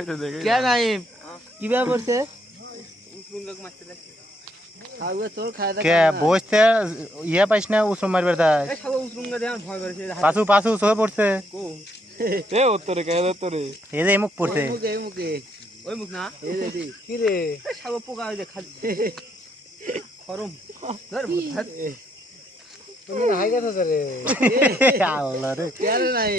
কে নাই পড়ছে? খাওয়া কে বসতে ইয়ে না উসুম মারবে তাই। পাছু পাছু সহে পড়ছে। এ উত্তরে কে উত্তরে। এই যে মুখ পড়ছে। মুখে মুখে। ওই মুখ না? এই যে দি। কি রে? সাগো পোকা ওই যে খালি খরম। ধর ধর। তুমি হাই গেছে রে। আল্লাহ রে। কে রে নাই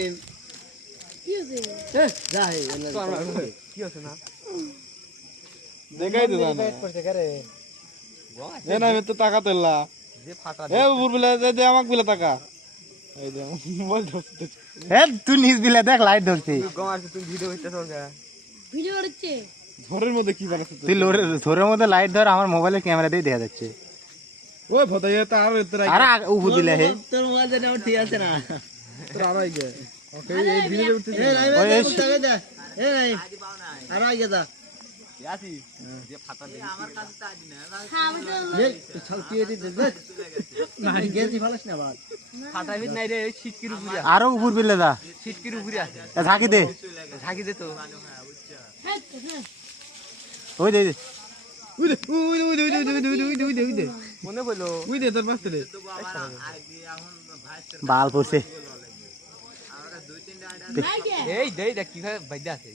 দেখাই তো এ না তো টাকা তেলা। এ উপর বিলে দে দে আমাক বিলে টাকা। এই মোবাইল তুই নিজ বিলে দেখ লাইট ধরছি। গমার ভিডিও ভিডিও করছে? ঘরের মধ্যে কি বানাচ্ছে তুই লোরে ধরের মধ্যে লাইট ধর আমার মোবাইলের ক্যামেরা দিয়ে দেখা যাচ্ছে। ওই তো আর উপর দিলে হে। তোর মোবাইল যেন ঠিক আছে না। তোর আর গে দে আর হ্যাঁ। দে। দে উপরে আরও উপর বিলে যা শীতকির উপরে আছে। ঝাঁকি দে। ঝাঁকি দে তো। ওই দে দে। উই দে উই দে উই দে উই দে উই দে উই দে উই দে উই দে। মনে বলো উই দে তোর পাশে দে বাল পড়ছে। এই দেই দেখ কীভাবে বাইদা আছে।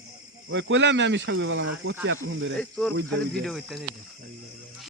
ওই কইলাম আমি সঙ্গে বললাম করছি এতক্ষণ ধরে ওই। ভিডিও করতে